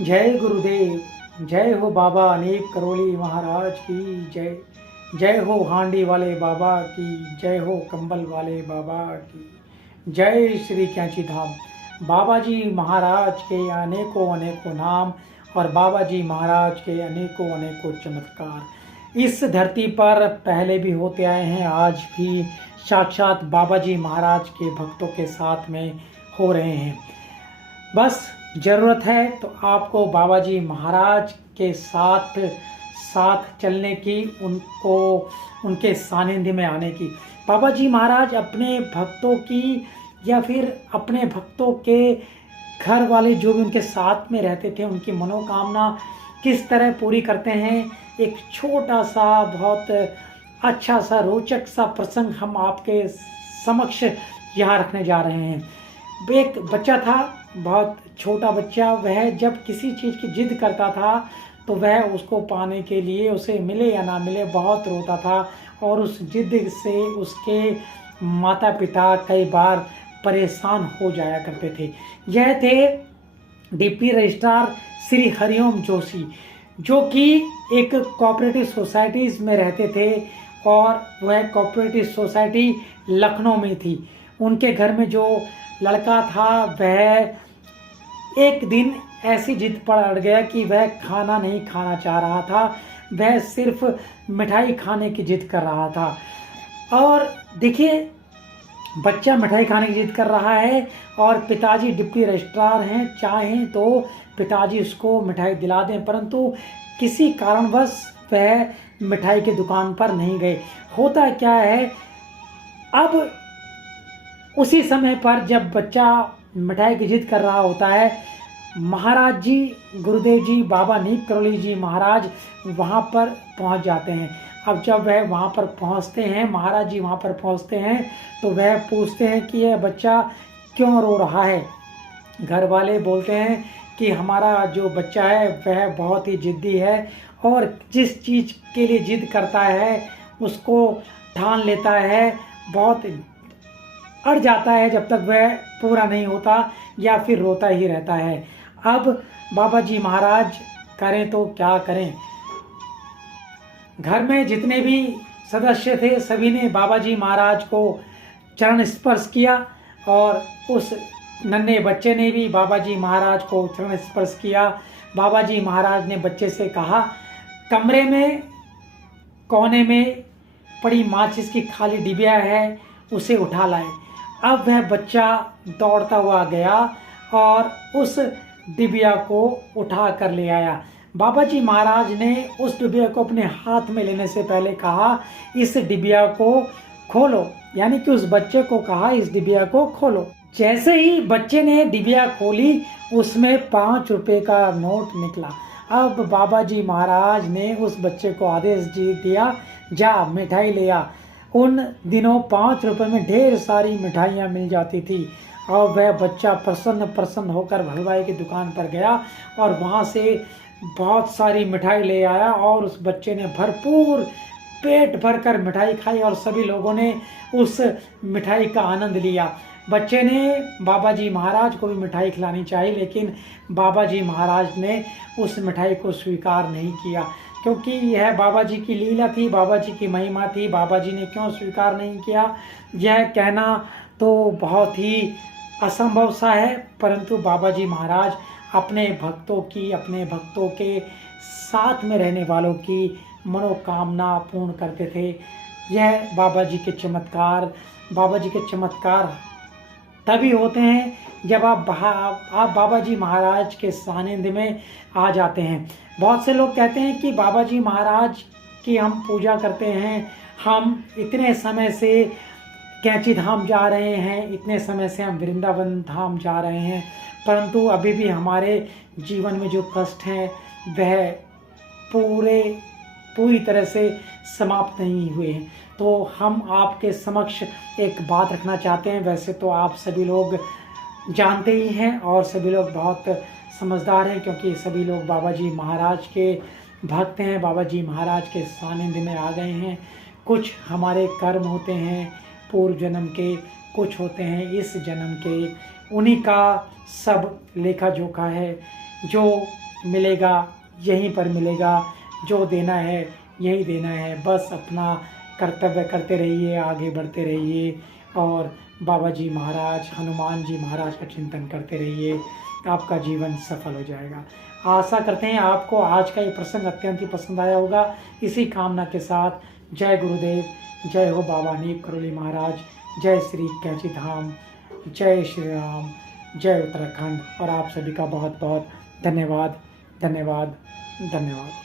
जय गुरुदेव। जय हो बाबा अनेक करोली महाराज की जय। जय हो हांडी वाले बाबा की जय हो, कंबल वाले बाबा की जय। श्री कैंची धाम बाबा जी महाराज के अनेकों अनेकों नाम और बाबा जी महाराज के अनेकों अनेकों चमत्कार इस धरती पर पहले भी होते आए हैं, आज भी साक्षात बाबा जी महाराज के भक्तों के साथ में हो रहे हैं। बस ज़रूरत है तो आपको बाबा जी महाराज के साथ साथ चलने की, उनको उनके सानिध्य में आने की। बाबा जी महाराज अपने भक्तों की या फिर अपने भक्तों के घर वाले जो भी उनके साथ में रहते थे, उनकी मनोकामना किस तरह पूरी करते हैं, एक छोटा सा बहुत अच्छा सा रोचक सा प्रसंग हम आपके समक्ष यहाँ रखने जा रहे हैं। एक बच्चा था, बहुत छोटा बच्चा, वह जब किसी चीज़ की जिद करता था तो वह उसको पाने के लिए, उसे मिले या ना मिले, बहुत रोता था और उस जिद से उसके माता पिता कई बार परेशान हो जाया करते थे। यह थे डीपी रजिस्ट्रार श्री हरिओम जोशी, जो कि एक कोऑपरेटिव सोसाइटीज़ में रहते थे और वह कोऑपरेटिव सोसाइटी लखनऊ में थी। उनके घर में जो लड़का था वह एक दिन ऐसी जिद पर अड़ गया कि वह खाना नहीं खाना चाह रहा था, वह सिर्फ मिठाई खाने की जिद कर रहा था। और देखिए, बच्चा मिठाई खाने की जिद कर रहा है और पिताजी डिप्टी रजिस्ट्रार हैं, चाहें तो पिताजी उसको मिठाई दिला दें, परंतु किसी कारणवश वह मिठाई की दुकान पर नहीं गए। होता क्या है, अब उसी समय पर जब बच्चा मिठाई की जिद कर रहा होता है, महाराज जी, गुरुदेव जी, बाबा नीप करोली जी महाराज वहाँ पर पहुँच जाते हैं। अब जब वह वहाँ पर पहुँचते हैं, महाराज जी वहाँ पर पहुँचते हैं, तो वह पूछते हैं कि यह बच्चा क्यों रो रहा है। घर वाले बोलते हैं कि हमारा जो बच्चा है वह बहुत ही ज़िद्दी है और जिस चीज़ के लिए ज़िद करता है उसको ठान लेता है, बहुत अड़ जाता है जब तक वह पूरा नहीं होता या फिर रोता ही रहता है। अब बाबा जी महाराज करें तो क्या करें। घर में जितने भी सदस्य थे सभी ने बाबा जी महाराज को चरण स्पर्श किया और उस नन्हे बच्चे ने भी बाबा जी महाराज को चरण स्पर्श किया। बाबा जी महाराज ने बच्चे से कहा, कमरे में कोने में पड़ी माचिस की खाली डिबिया है, उसे उठा लाए। अब वह बच्चा दौड़ता हुआ गया और उस डिबिया को उठा कर ले आया। बाबा जी महाराज ने उस डिबिया को अपने हाथ में लेने से पहले कहा, इस डिबिया को खोलो, यानी कि उस बच्चे को कहा, इस डिबिया को खोलो। जैसे ही बच्चे ने डिबिया खोली, उसमें 5 रुपए का नोट निकला। अब बाबा जी महाराज ने उस बच्चे को आदेश दिया, जा मिठाई ले आ। उन दिनों 5 रुपए में ढेर सारी मिठाइयाँ मिल जाती थी और वह बच्चा प्रसन्न होकर हलवाई की दुकान पर गया और वहाँ से बहुत सारी मिठाई ले आया और उस बच्चे ने भरपूर पेट भरकर मिठाई खाई और सभी लोगों ने उस मिठाई का आनंद लिया। बच्चे ने बाबा जी महाराज को भी मिठाई खिलानी चाहिए, लेकिन बाबा जी महाराज ने उस मिठाई को स्वीकार नहीं किया, क्योंकि यह बाबा जी की लीला थी, बाबा जी की महिमा थी। बाबा जी ने क्यों स्वीकार नहीं किया, यह कहना तो बहुत ही असंभव सा है, परंतु बाबा जी महाराज अपने भक्तों की, अपने भक्तों के साथ में रहने वालों की मनोकामना पूर्ण करते थे। यह बाबा जी के चमत्कार तभी होते हैं जब आप बाबा जी महाराज के सानिध्य में आ जाते हैं। बहुत से लोग कहते हैं कि बाबा जी महाराज की हम पूजा करते हैं, हम इतने समय से कैंची धाम जा रहे हैं, इतने समय से हम वृंदावन धाम जा रहे हैं, परंतु अभी भी हमारे जीवन में जो कष्ट हैं वह पूरी तरह से समाप्त नहीं हुए हैं। तो हम आपके समक्ष एक बात रखना चाहते हैं। वैसे तो आप सभी लोग जानते ही हैं और सभी लोग बहुत समझदार हैं, क्योंकि सभी लोग बाबा जी महाराज के भक्त हैं, बाबा जी महाराज के सानिध्य में आ गए हैं। कुछ हमारे कर्म होते हैं पूर्व जन्म के, कुछ होते हैं इस जन्म के, उन्हीं का सब लेखा जोखा है। जो मिलेगा यहीं पर मिलेगा, जो देना है यही देना है। बस अपना कर्तव्य करते रहिए, आगे बढ़ते रहिए और बाबा जी महाराज, हनुमान जी महाराज का चिंतन करते रहिए, आपका जीवन सफल हो जाएगा। आशा करते हैं आपको आज का ये प्रसंग अत्यंत ही पसंद आया होगा। इसी कामना के साथ जय गुरुदेव, जय हो बाबा अनीप करौली महाराज, जय श्री कैंची धाम, जय श्री राम, जय उत्तराखंड। और आप सभी का बहुत बहुत धन्यवाद, धन्यवाद, धन्यवाद।